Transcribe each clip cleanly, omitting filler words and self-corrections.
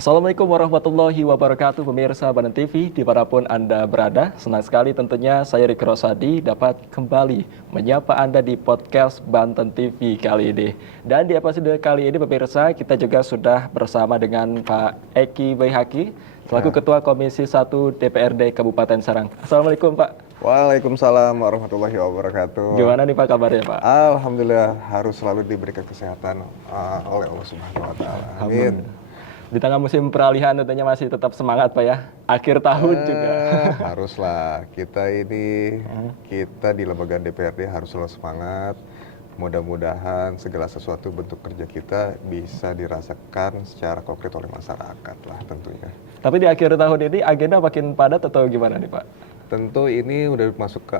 Assalamualaikum warahmatullahi wabarakatuh, pemirsa Banten TV dimanapun Anda berada. Senang sekali tentunya saya Riki Rosadi dapat kembali menyapa Anda di podcast Banten TV kali ini. Dan di episode kali ini pemirsa kita juga sudah bersama dengan Pak Eki Baihaki selaku Ya. Ketua Komisi 1 DPRD Kabupaten Serang. Assalamualaikum Pak. Waalaikumsalam warahmatullahi wabarakatuh. Gimana nih Pak kabarnya Pak? Alhamdulillah harus selalu diberikan kesehatan oleh Allah Subhanahu wa taala. Amin. Di tengah musim peralihan tentunya masih tetap semangat Pak ya. Akhir tahun juga. Haruslah kita di lembaga DPRD harus selalu semangat. Mudah-mudahan segala sesuatu bentuk kerja kita bisa dirasakan secara konkret oleh masyarakat lah tentunya. Tapi di akhir tahun ini agenda makin padat atau gimana nih Pak? Tentu ini udah masuk ke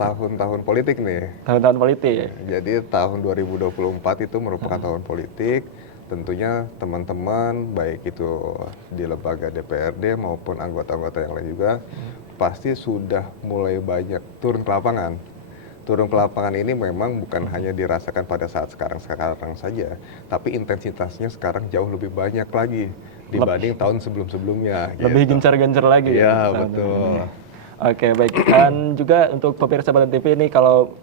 tahun-tahun politik nih. Tahun-tahun politik. Jadi tahun 2024 itu merupakan tahun politik. Tentunya teman-teman baik itu di lembaga DPRD maupun anggota-anggota yang lain juga pasti sudah mulai banyak turun ke lapangan. Turun ke lapangan ini memang bukan hanya dirasakan pada saat sekarang saja, tapi intensitasnya sekarang jauh lebih banyak lagi dibanding tahun sebelum-sebelumnya. Lebih gitu. gencar-gencar lagi Iya, ya. betul. Oke, baik. Dan juga untuk pemirsa Banten TV ini kalau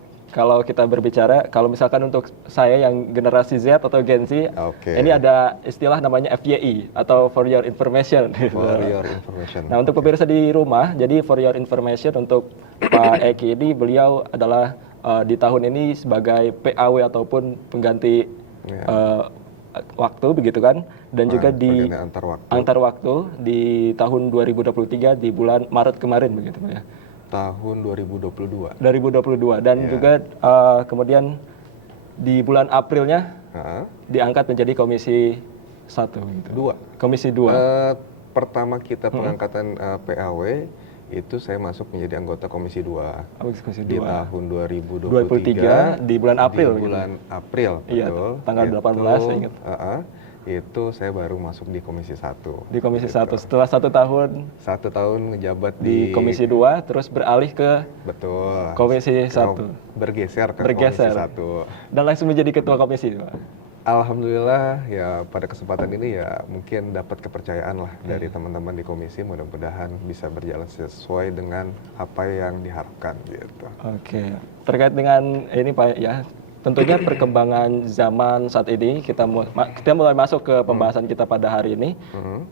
kita berbicara, kalau misalkan untuk saya yang generasi Z atau Gen Z, Oke. ini ada istilah namanya FYI atau For Your Information. For your information. Nah, untuk pemirsa di rumah, jadi For Your Information untuk Pak Eki ini, beliau adalah di tahun ini sebagai PAW ataupun pengganti Ya. waktu begitu kan, dan juga di Pergantian antar waktu. antar waktu di tahun 2023 di bulan Maret kemarin begitu Pak ya. Tahun 2022. 2022 dan juga kemudian di bulan Aprilnya Nah, diangkat menjadi Komisi 1 gitu. Dua. Komisi 2. Pertama kita pengangkatan PAW itu saya masuk menjadi anggota Komisi 2 Komisi di 2. tahun 2023 di bulan April Di gitu. bulan April, Iya, betul. tanggal 18 saya ingat. Itu saya baru masuk di Komisi 1. Di Komisi 1 setelah 1 tahun 1 tahun ngejabat di Komisi 2 terus beralih ke Betul. Komisi 1 Bergeser ke Bergeser. Komisi 1. dan langsung menjadi ketua komisi Pak. Alhamdulillah ya pada kesempatan ini ya mungkin dapat kepercayaan lah dari teman-teman di komisi, mudah-mudahan bisa berjalan sesuai dengan apa yang diharapkan gitu. Oke, terkait dengan ini Pak ya, tentunya perkembangan zaman saat ini kita mulai masuk ke pembahasan kita pada hari ini.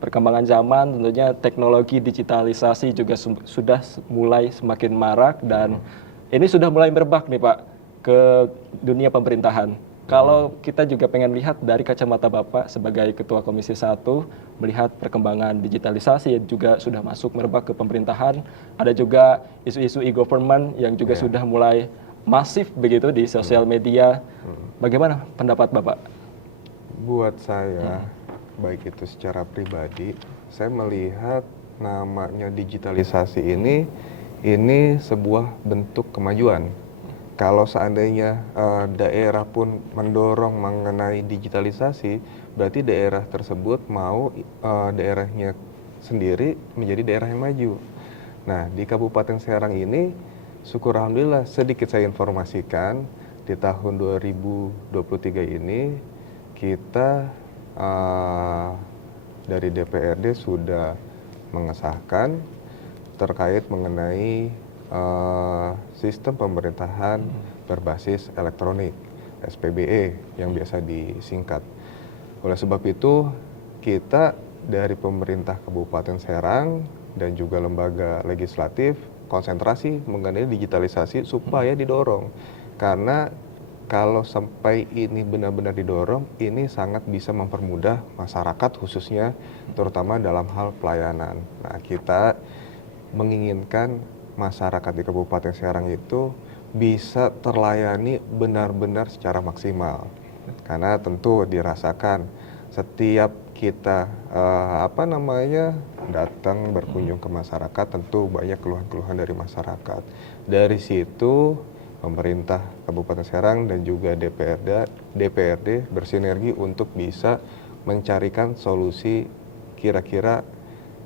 Perkembangan zaman tentunya teknologi digitalisasi juga sudah mulai semakin marak dan ini sudah mulai merebak nih Pak ke dunia pemerintahan. Kalau kita juga pengen lihat dari kacamata Bapak sebagai Ketua Komisi 1, melihat perkembangan digitalisasi yang juga sudah masuk merebak ke pemerintahan, ada juga isu-isu e-government yang juga sudah mulai masif begitu di sosial media. Bagaimana pendapat Bapak? Buat saya, baik itu secara pribadi, saya melihat namanya digitalisasi ini sebuah bentuk kemajuan. Kalau seandainya daerah pun mendorong mengenai digitalisasi, berarti daerah tersebut mau daerahnya sendiri menjadi daerah yang maju. Nah, di Kabupaten Serang ini, syukur alhamdulillah sedikit saya informasikan, di tahun 2023 ini kita dari DPRD sudah mengesahkan terkait mengenai sistem pemerintahan berbasis elektronik SPBE yang biasa disingkat. Oleh sebab itu kita dari pemerintah Kabupaten Serang dan juga lembaga legislatif konsentrasi mengenai digitalisasi supaya didorong, karena kalau sampai ini benar-benar didorong, ini sangat bisa mempermudah masyarakat khususnya terutama dalam hal pelayanan. Nah, kita menginginkan masyarakat di Kabupaten Serang itu bisa terlayani benar-benar secara maksimal, karena tentu dirasakan setiap kita datang berkunjung ke masyarakat, tentu banyak keluhan-keluhan dari masyarakat. Dari situ pemerintah Kabupaten Serang dan juga DPRD bersinergi untuk bisa mencarikan solusi kira-kira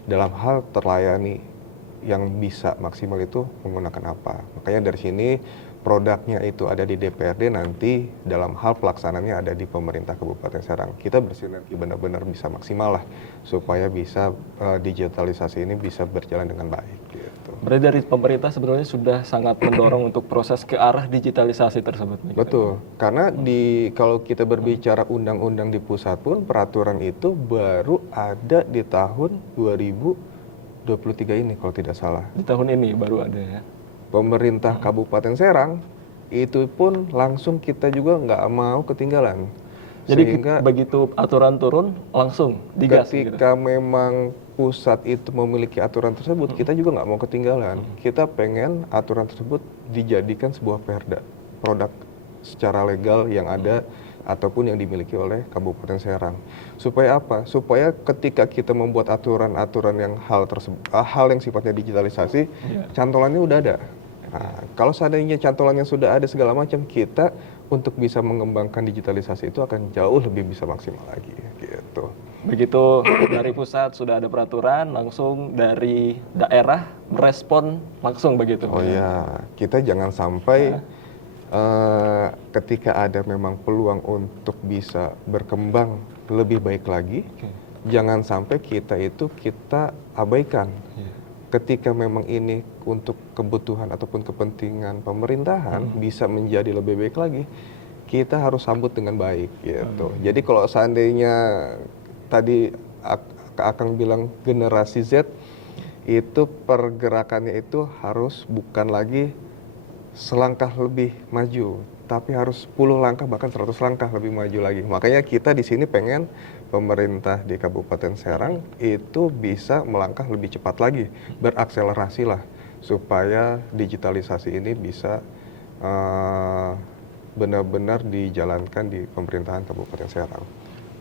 dalam hal terlayani yang bisa maksimal itu menggunakan apa. Makanya dari sini produknya itu ada di DPRD, nanti dalam hal pelaksanaannya ada di pemerintah Kabupaten Serang. Kita bersinergi benar-benar bisa maksimal lah, supaya bisa digitalisasi ini bisa berjalan dengan baik gitu. Berarti dari pemerintah sebenarnya sudah sangat mendorong untuk proses ke arah digitalisasi tersebut. Betul, karena kalau kita berbicara undang-undang di pusat pun, peraturan itu baru ada di tahun 2023 ini kalau tidak salah. Di tahun ini baru ada ya. Pemerintah Kabupaten Serang itu pun langsung kita juga nggak mau ketinggalan. Jadi Sehingga begitu aturan turun langsung digas ketika memang pusat itu memiliki aturan tersebut, kita juga nggak mau ketinggalan. Kita pengen aturan tersebut dijadikan sebuah perda, produk secara legal yang ada ataupun yang dimiliki oleh Kabupaten Serang. Supaya apa? Supaya ketika kita membuat aturan-aturan yang hal yang sifatnya digitalisasi, cantolannya udah ada. Nah, kalau seandainya cantolannya sudah ada segala macam, kita untuk bisa mengembangkan digitalisasi itu akan jauh lebih bisa maksimal lagi gitu. Begitu dari pusat sudah ada peraturan, langsung dari daerah merespon langsung begitu. Oh ya, kita jangan sampai ketika ada memang peluang untuk bisa berkembang lebih baik lagi, jangan sampai kita abaikan. Ketika memang ini untuk kebutuhan ataupun kepentingan pemerintahan bisa menjadi lebih baik lagi, kita harus sambut dengan baik gitu. Jadi kalau seandainya tadi Akang bilang generasi Z, itu pergerakannya itu harus bukan lagi selangkah lebih maju, tapi harus 10 langkah bahkan 100 langkah lebih maju lagi. Makanya kita di sini pengen pemerintah di Kabupaten Serang itu bisa melangkah lebih cepat lagi, berakselerasi lah, supaya digitalisasi ini bisa benar-benar dijalankan di pemerintahan Kabupaten Serang.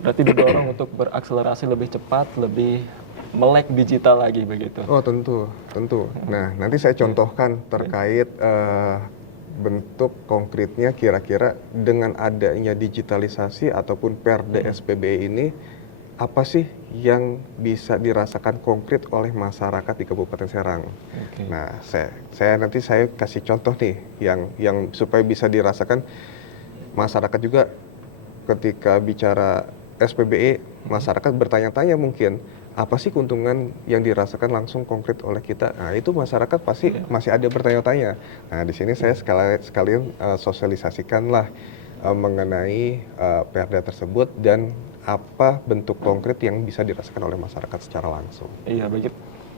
Berarti didorong untuk berakselerasi lebih cepat, lebih melek digital lagi begitu. Oh tentu. Nah nanti saya contohkan terkait bentuk konkretnya kira-kira dengan adanya digitalisasi ataupun Perda SPBE ini, apa sih yang bisa dirasakan konkret oleh masyarakat di Kabupaten Serang. Nah nanti saya kasih contoh nih yang supaya bisa dirasakan masyarakat juga. Ketika bicara SPBE, masyarakat bertanya-tanya mungkin, apa sih keuntungan yang dirasakan langsung konkret oleh kita? Nah, itu masyarakat pasti masih ada bertanya-tanya. Nah, di sini saya sekalian sosialisasikanlah mengenai Perda tersebut dan apa bentuk konkret yang bisa dirasakan oleh masyarakat secara langsung. Iya, begitu.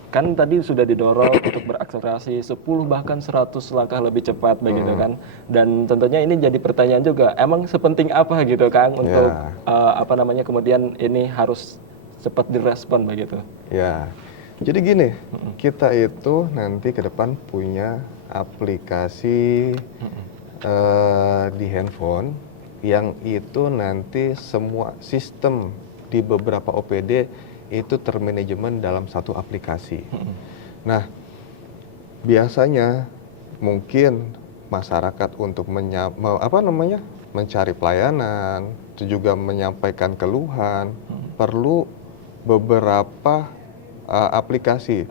Kan tadi sudah didorong untuk berakselerasi 10 bahkan 100 langkah lebih cepat begitu kan. Dan tentunya ini jadi pertanyaan juga, emang sepenting apa gitu Kang untuk kemudian ini harus cepat direspon begitu. Ya, jadi gini, kita itu nanti ke depan punya aplikasi di handphone yang itu nanti semua sistem di beberapa OPD itu termanajemen dalam satu aplikasi. Nah, biasanya mungkin masyarakat untuk mencari pelayanan, itu juga menyampaikan keluhan, perlu beberapa aplikasi.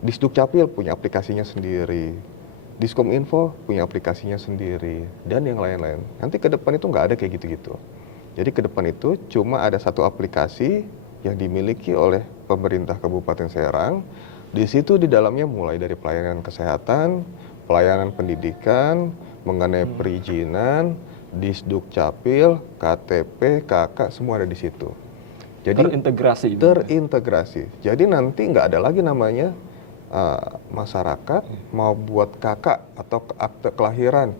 Disdukcapil punya aplikasinya sendiri, Diskominfo punya aplikasinya sendiri, dan yang lain-lain. Nanti ke depan itu nggak ada kayak gitu-gitu. Jadi ke depan itu cuma ada satu aplikasi yang dimiliki oleh pemerintah Kabupaten Serang. Di situ di dalamnya mulai dari pelayanan kesehatan, pelayanan pendidikan, mengenai perizinan, Disdukcapil, KTP, KK, semua ada di situ. Jadi terintegrasi. Jadi nanti nggak ada lagi namanya masyarakat mau buat KK atau akte kelahiran,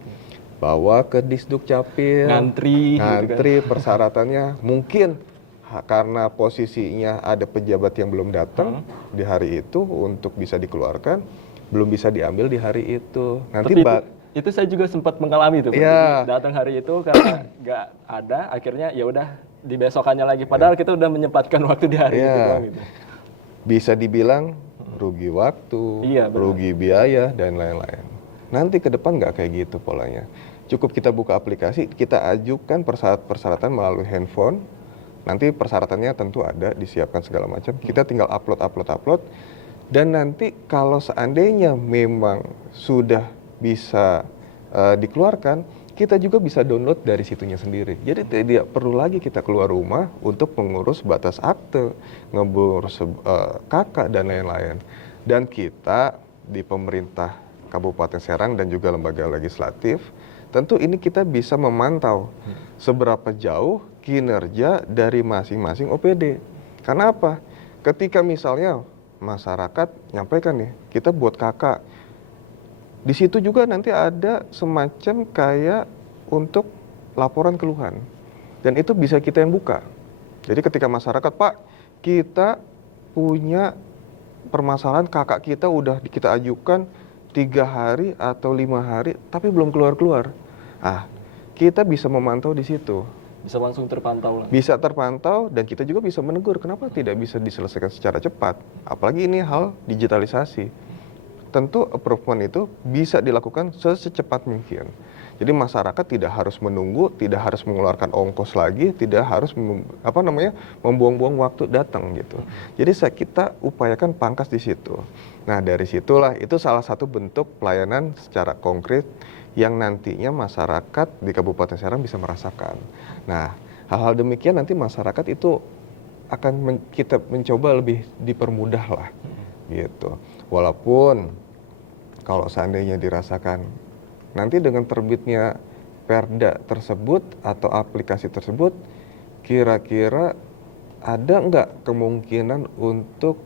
bawa ke Disdukcapil, ngantri gitu kan. Persyaratannya mungkin karena posisinya ada pejabat yang belum datang di hari itu untuk bisa dikeluarkan, belum bisa diambil di hari itu. Nanti itu saya juga sempat mengalami itu, datang hari itu karena nggak ada, akhirnya ya udah dibesokannya lagi. Padahal kita udah menyempatkan waktu di hari itu. Gitu. Bisa dibilang rugi waktu, rugi biaya dan lain-lain. Nanti ke depan nggak kayak gitu polanya. Cukup kita buka aplikasi, kita ajukan persyaratan melalui handphone. Nanti persyaratannya tentu ada, disiapkan segala macam. Kita tinggal upload. Dan nanti kalau seandainya memang sudah bisa dikeluarkan, kita juga bisa download dari situnya sendiri. Jadi tidak perlu lagi kita keluar rumah untuk mengurus batas akte, ngurus KK dan lain-lain. Dan kita di pemerintah Kabupaten Serang dan juga lembaga legislatif, tentu ini kita bisa memantau seberapa jauh kinerja dari masing-masing OPD. Karena apa? Ketika misalnya masyarakat nyampaikan nih, kita buat KK, di situ juga nanti ada semacam kayak untuk laporan keluhan. Dan itu bisa kita yang buka. Jadi ketika masyarakat, Pak, kita punya permasalahan kakak kita udah kita ajukan 3 hari atau 5 hari, tapi belum keluar-keluar. Kita bisa memantau di situ. Bisa langsung terpantau lah. Bisa terpantau dan kita juga bisa menegur kenapa tidak bisa diselesaikan secara cepat. Apalagi ini hal digitalisasi. Tentu approval itu bisa dilakukan secepat mungkin. Jadi masyarakat tidak harus menunggu, tidak harus mengeluarkan ongkos lagi, tidak harus membuang-buang waktu datang gitu. Jadi kita upayakan pangkas di situ. Nah dari situlah itu salah satu bentuk pelayanan secara konkret yang nantinya masyarakat di Kabupaten Serang bisa merasakan. Nah hal-hal demikian nanti masyarakat itu akan kita mencoba lebih dipermudah lah gitu. Walaupun kalau seandainya dirasakan nanti dengan terbitnya perda tersebut atau aplikasi tersebut, kira-kira ada nggak kemungkinan untuk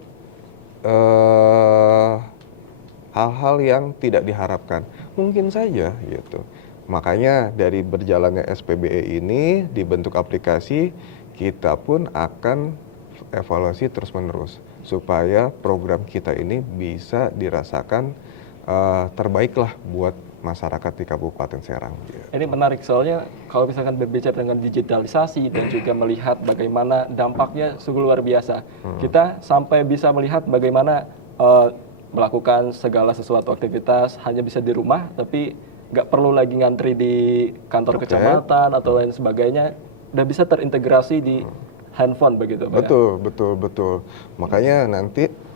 hal-hal yang tidak diharapkan? Mungkin saja gitu. Makanya dari berjalannya SPBE ini dibentuk aplikasi, kita pun akan evaluasi terus-menerus supaya program kita ini bisa dirasakan terbaiklah buat masyarakat di Kabupaten Serang. Ini menarik soalnya kalau misalkan berbicara dengan digitalisasi dan juga melihat bagaimana dampaknya sungguh luar biasa. Kita sampai bisa melihat bagaimana melakukan segala sesuatu aktivitas hanya bisa di rumah, tapi nggak perlu lagi ngantri di kantor kecamatan atau lain sebagainya, udah bisa terintegrasi di handphone begitu Pak. Betul. Makanya nanti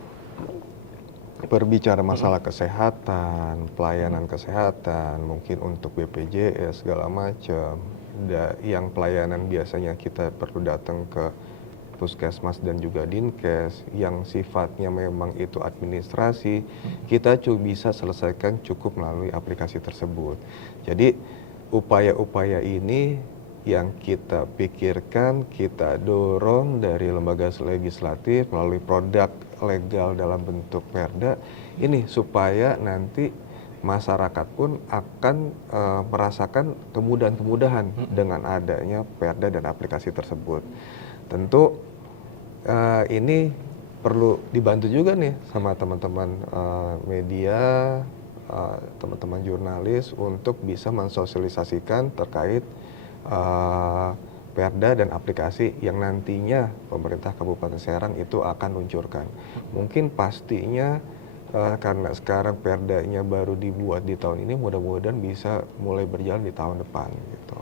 berbicara masalah kesehatan, pelayanan kesehatan, mungkin untuk BPJS segala macam, yang pelayanan biasanya kita perlu datang ke puskesmas dan juga dinkes, yang sifatnya memang itu administrasi, kita bisa selesaikan cukup melalui aplikasi tersebut. Jadi upaya-upaya ini yang kita pikirkan, kita dorong dari lembaga legislatif melalui produk legal dalam bentuk perda ini supaya nanti masyarakat pun akan merasakan kemudahan-kemudahan dengan adanya perda dan aplikasi tersebut. Tentu ini perlu dibantu juga nih sama teman-teman media, teman-teman jurnalis untuk bisa mensosialisasikan terkait perda dan aplikasi yang nantinya pemerintah Kabupaten Serang itu akan luncurkan. Mungkin pastinya karena sekarang perdanya baru dibuat di tahun ini, mudah-mudahan bisa mulai berjalan di tahun depan gitu.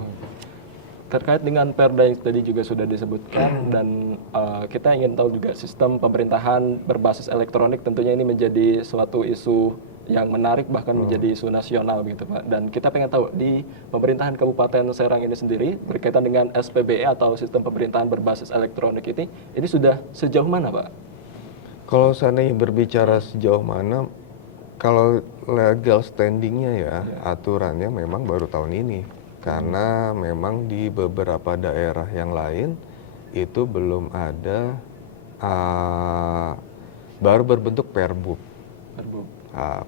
Terkait dengan perda yang tadi juga sudah disebutkan dan kita ingin tahu juga sistem pemerintahan berbasis elektronik, tentunya ini menjadi suatu isu yang menarik bahkan menjadi isu nasional gitu Pak. Dan kita pengen tahu di pemerintahan Kabupaten Serang ini sendiri berkaitan dengan SPBE atau sistem pemerintahan berbasis elektronik ini sudah sejauh mana Pak? Kalau seandainya berbicara sejauh mana, kalau legal standingnya ya aturannya memang baru tahun ini. Karena memang di beberapa daerah yang lain itu belum ada, baru berbentuk perbub.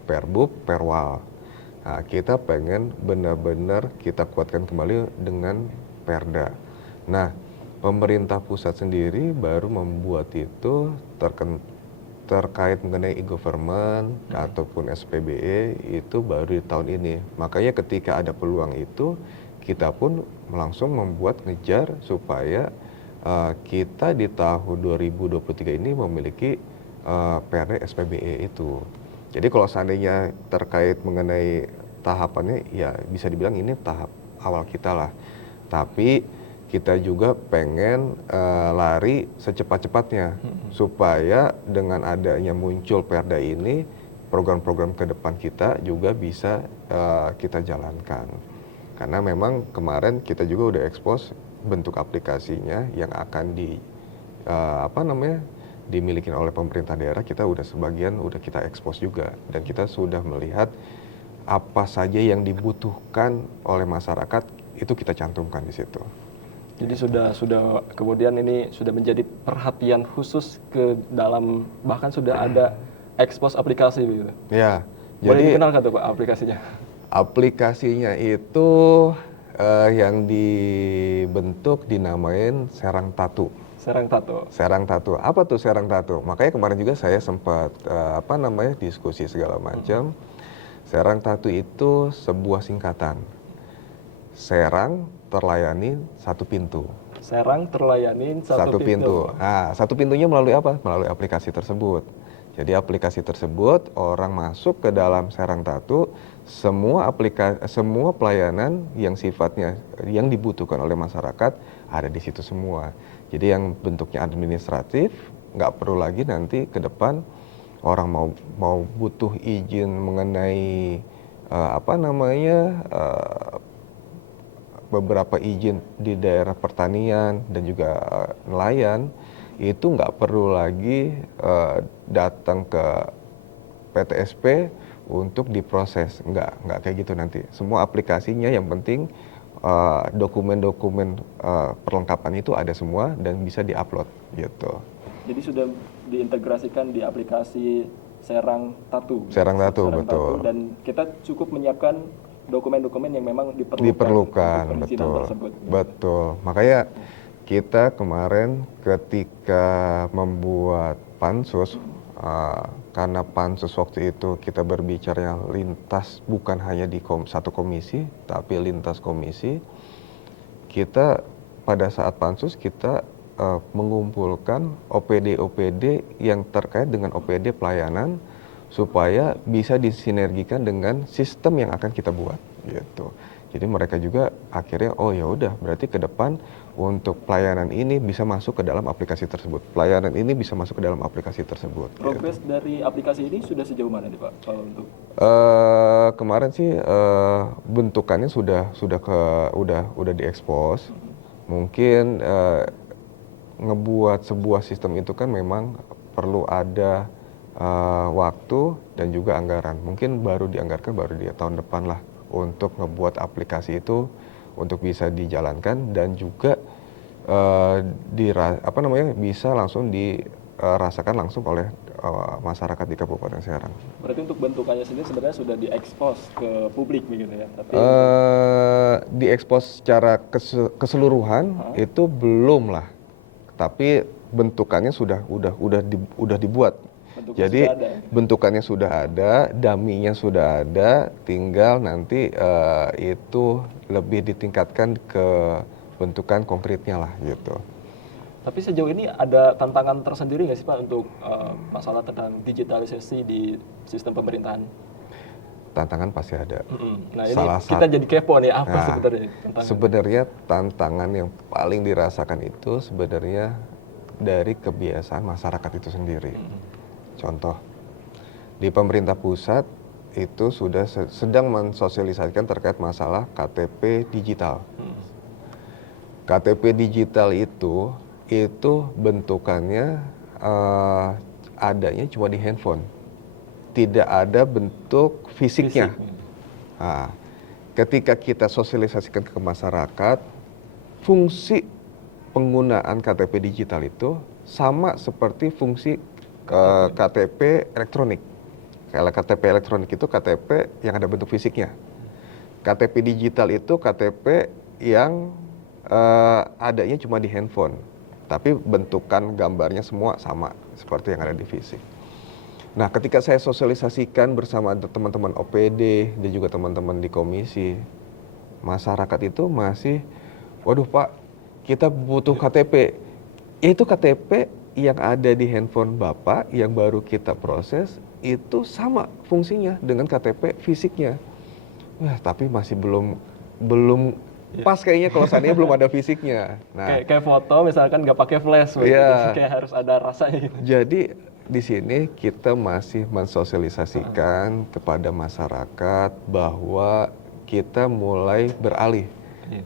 Perbub, perwal. Kita pengen benar-benar kita kuatkan kembali dengan perda. Nah, pemerintah pusat sendiri baru membuat itu terkait mengenai e-government ataupun SPBE itu baru di tahun ini. Makanya ketika ada peluang itu, kita pun langsung membuat ngejar supaya kita di tahun 2023 ini memiliki perda SPBE itu. Jadi kalau seandainya terkait mengenai tahapannya, ya bisa dibilang ini tahap awal kita lah. Tapi kita juga pengen lari secepat-cepatnya supaya dengan adanya muncul perda ini program-program ke depan kita juga bisa kita jalankan. Karena memang kemarin kita juga udah expose bentuk aplikasinya yang akan dimiliki oleh pemerintah daerah. Kita udah sebagian udah kita expose juga, dan kita sudah melihat apa saja yang dibutuhkan oleh masyarakat itu kita cantumkan di situ. Jadi sudah kemudian ini sudah menjadi perhatian khusus ke dalam, bahkan sudah ada expose aplikasi begitu. Ya, Boleh jadi dikenalkan tuh Pak aplikasinya? aplikasinya itu yang dibentuk dinamain Serang Tatu. Serang Tato. Serang Tatu. Apa tuh Serang Tatu? Makanya kemarin juga saya sempat diskusi segala macam. Serang Tatu itu sebuah singkatan. Serang terlayani satu pintu. Serang terlayani satu pintu. Nah, satu pintunya melalui apa? Melalui aplikasi tersebut. Jadi aplikasi tersebut orang masuk ke dalam Serang Tatu, semua pelayanan yang sifatnya yang dibutuhkan oleh masyarakat ada di situ semua. Jadi yang bentuknya administratif, nggak perlu lagi nanti ke depan orang mau butuh izin mengenai beberapa izin di daerah pertanian dan juga nelayan, itu nggak perlu lagi datang ke PTSP untuk diproses, nggak kayak gitu nanti. Semua aplikasinya yang penting dokumen-dokumen perlengkapan itu ada semua dan bisa diupload gitu. Jadi sudah diintegrasikan di aplikasi Serang Tatu. Serang Tatu, betul. Dan kita cukup menyiapkan dokumen-dokumen yang memang Diperlukan, untuk perizinan betul. tersebut. Betul. Makanya kita kemarin ketika membuat pansus, karena pansus waktu itu kita berbicara lintas, bukan hanya di satu komisi, tapi lintas komisi. Kita pada saat pansus kita mengumpulkan OPD-OPD yang terkait dengan OPD pelayanan supaya bisa disinergikan dengan sistem yang akan kita buat gitu. Jadi mereka juga akhirnya ya udah berarti ke depan untuk pelayanan ini bisa masuk ke dalam aplikasi tersebut. Pelayanan ini bisa masuk ke dalam aplikasi tersebut. Progres gitu. dari aplikasi ini sudah sejauh mana nih Pak? Kalau untuk Kemarin sih bentukannya udah diekspos. Mungkin ngebuat sebuah sistem itu kan memang perlu ada waktu dan juga anggaran. Mungkin baru dianggarkan baru di tahun depan lah untuk ngebuat aplikasi itu untuk bisa dijalankan dan juga bisa langsung dirasakan langsung oleh masyarakat di Kabupaten Serang. Berarti untuk bentukannya sendiri sebenarnya sudah diekspos ke publik begitu ya? Tapi diekspos secara keseluruhan itu belum lah, tapi bentukannya sudah dibuat. Jadi bentukannya sudah ada, dummy-nya sudah ada, tinggal nanti itu lebih ditingkatkan ke bentukan konkretnya lah gitu. Tapi sejauh ini ada tantangan tersendiri nggak sih Pak untuk masalah tentang digitalisasi di sistem pemerintahan? Tantangan pasti ada. Nah ini kita jadi kepo nih, apa sebenarnya tantangan? Sebenarnya tantangan yang paling dirasakan itu sebenarnya dari kebiasaan masyarakat itu sendiri. Contoh, di pemerintah pusat itu sudah sedang mensosialisasikan terkait masalah KTP digital. KTP digital itu bentukannya adanya cuma di handphone, tidak ada bentuk fisiknya. Nah, ketika kita sosialisasikan ke masyarakat, fungsi penggunaan KTP digital itu sama seperti fungsi KTP elektronik. Kalau KTP elektronik itu KTP yang ada bentuk fisiknya. KTP digital itu KTP yang adanya cuma di handphone, tapi bentukan gambarnya semua sama seperti yang ada di fisik. Nah, ketika saya sosialisasikan bersama teman-teman OPD dan juga teman-teman di komisi, masyarakat itu masih, waduh Pak, kita butuh KTP. Itu KTP yang ada di handphone Bapak yang baru kita proses itu sama fungsinya dengan KTP fisiknya. Wah, tapi masih belum pas kayaknya kalau seandainya belum ada fisiknya. Nah, kayak foto misalkan nggak pakai flash, kayak harus ada rasanya gitu. Jadi di sini kita masih mensosialisasikan kepada masyarakat bahwa kita mulai beralih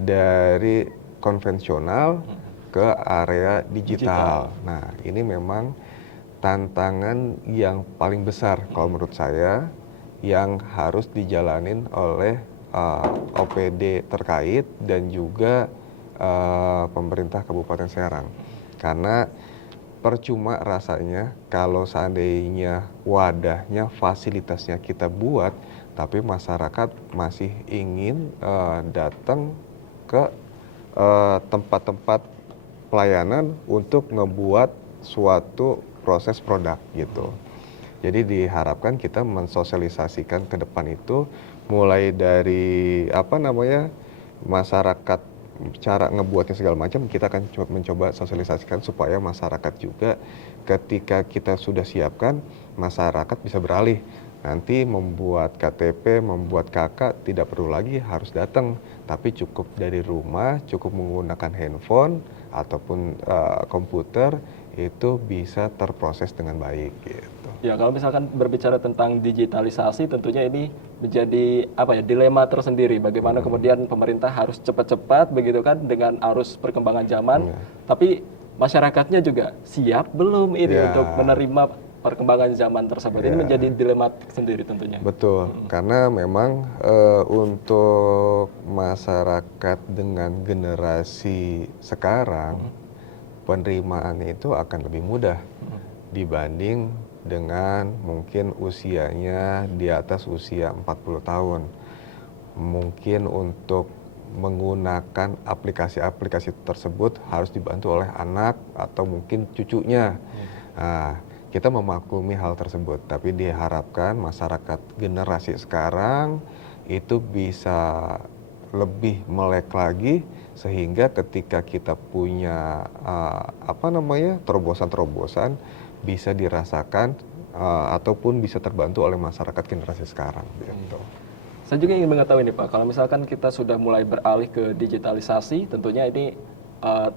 dari konvensional ke area digital. Nah, ini memang tantangan yang paling besar kalau menurut saya yang harus dijalanin oleh OPD terkait dan juga pemerintah Kabupaten Serang. Karena percuma rasanya kalau seandainya wadahnya, fasilitasnya kita buat, tapi masyarakat masih ingin datang ke tempat-tempat pelayanan untuk ngebuat suatu proses produk gitu. Jadi diharapkan kita mensosialisasikan ke depan itu mulai dari masyarakat, cara ngebuatnya segala macam, kita akan mencoba sosialisasikan supaya masyarakat juga ketika kita sudah siapkan, masyarakat bisa beralih. Nanti membuat KTP, membuat KK tidak perlu lagi harus datang, tapi cukup dari rumah, cukup menggunakan handphone ataupun komputer, itu bisa terproses dengan baik gitu. Ya, kalau misalkan berbicara tentang digitalisasi, tentunya ini menjadi dilema tersendiri. Bagaimana kemudian pemerintah harus cepat-cepat begitu kan dengan arus perkembangan zaman, tapi masyarakatnya juga siap belum ini untuk menerima perkembangan zaman tersebut. Ini menjadi dilema sendiri tentunya. Betul, karena memang untuk masyarakat dengan generasi sekarang, penerimaannya itu akan lebih mudah dibanding dengan mungkin usianya di atas usia 40 tahun. Mungkin untuk menggunakan aplikasi-aplikasi tersebut harus dibantu oleh anak atau mungkin cucunya. Nah, kita memaklumi hal tersebut, tapi diharapkan masyarakat generasi sekarang itu bisa lebih melek lagi, sehingga ketika kita punya terobosan-terobosan bisa dirasakan ataupun bisa terbantu oleh masyarakat generasi sekarang gitu. Saya juga ingin mengetahui nih Pak, kalau misalkan kita sudah mulai beralih ke digitalisasi, tentunya ini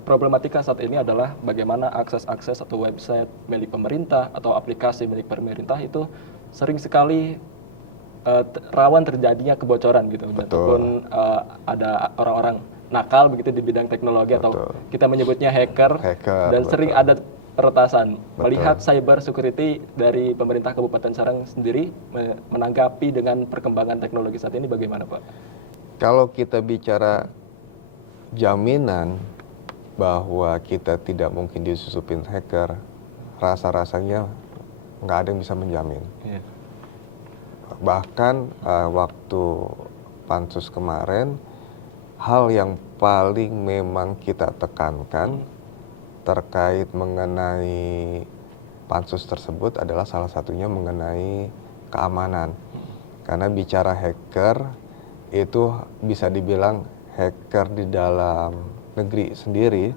problematika saat ini adalah bagaimana akses-akses atau website milik pemerintah atau aplikasi milik pemerintah itu sering sekali rawan terjadinya kebocoran gitu. Ataupun ada orang-orang nakal begitu di bidang teknologi. Betul. Atau kita menyebutnya hacker dan betul. Sering ada peretasan. Betul. Melihat cyber security dari pemerintah Kabupaten Serang sendiri menanggapi dengan perkembangan teknologi saat ini bagaimana Pak? Kalau kita bicara jaminan bahwa kita tidak mungkin disusupin hacker, rasa-rasanya nggak ada yang bisa menjamin. Yeah. Bahkan waktu pansus kemarin, hal yang paling memang kita tekankan terkait mengenai pansus tersebut adalah salah satunya mengenai keamanan. Karena bicara hacker, itu bisa dibilang hacker di dalam negeri sendiri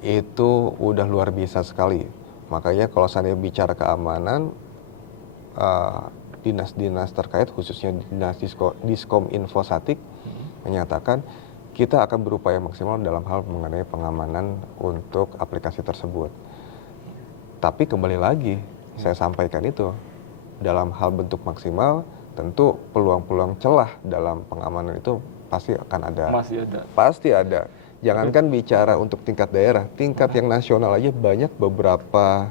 itu udah luar biasa sekali. Makanya kalau saya bicara keamanan, dinas-dinas terkait khususnya dinas Diskom Infosatik menyatakan kita akan berupaya maksimal dalam hal mengenai pengamanan untuk aplikasi tersebut. Tapi kembali lagi saya sampaikan itu dalam hal bentuk maksimal, tentu peluang-peluang celah dalam pengamanan itu pasti akan ada. Masih ada. Pasti ada. Jangankan bicara untuk tingkat daerah, tingkat yang nasional aja banyak beberapa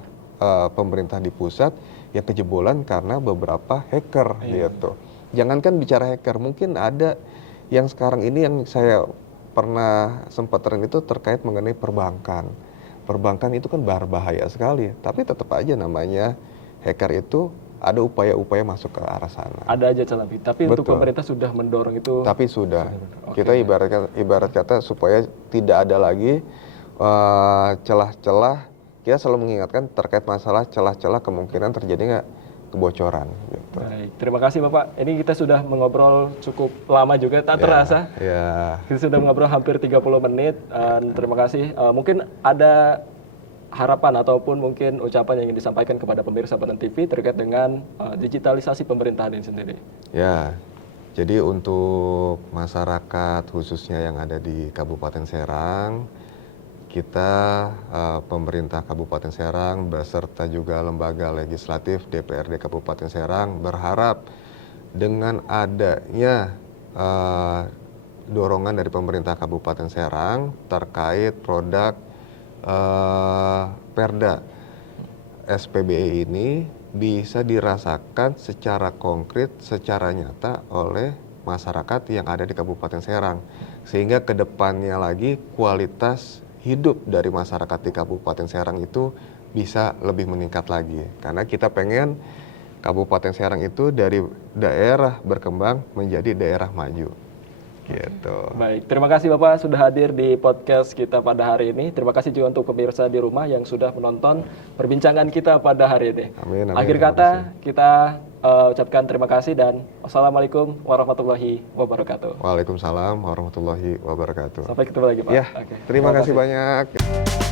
pemerintah di pusat yang kejebolan karena beberapa hacker gitu. Jangankan bicara hacker, mungkin ada yang sekarang ini yang saya pernah sempat tren itu terkait mengenai perbankan. Perbankan itu kan berbahaya sekali, tapi tetap aja namanya hacker itu ada upaya-upaya masuk ke arah sana. Ada aja celah, tapi betul. Untuk pemerintah sudah mendorong itu. Tapi sudah. Kita ibarat kata supaya tidak ada lagi celah-celah. Kita selalu mengingatkan terkait masalah celah-celah kemungkinan terjadinya kebocoran. Gitu. Baik, terima kasih Bapak. Ini kita sudah mengobrol cukup lama juga, tak terasa. Kita sudah mengobrol hampir 30 menit. Terima kasih. Mungkin ada harapan ataupun mungkin ucapan yang ingin disampaikan kepada pemirsa Padan TV terkait dengan digitalisasi pemerintahan ini sendiri. Ya, jadi untuk masyarakat khususnya yang ada di Kabupaten Serang, kita pemerintah Kabupaten Serang beserta juga lembaga legislatif DPRD Kabupaten Serang berharap dengan adanya dorongan dari pemerintah Kabupaten Serang terkait produk Perda SPBE ini bisa dirasakan secara konkret, secara nyata oleh masyarakat yang ada di Kabupaten Serang. Sehingga kedepannya lagi kualitas hidup dari masyarakat di Kabupaten Serang itu bisa lebih meningkat lagi. Karena kita pengen Kabupaten Serang itu dari daerah berkembang menjadi daerah maju. Gitu. Baik, terima kasih Bapak sudah hadir di podcast kita pada hari ini. Terima kasih juga untuk pemirsa di rumah yang sudah menonton perbincangan kita pada hari ini. Amin, amin. Akhir kata kita ucapkan terima kasih dan wassalamualaikum warahmatullahi wabarakatuh. Waalaikumsalam warahmatullahi wabarakatuh. Sampai ketemu lagi Pak. Ya, Oke. terima kasih banyak.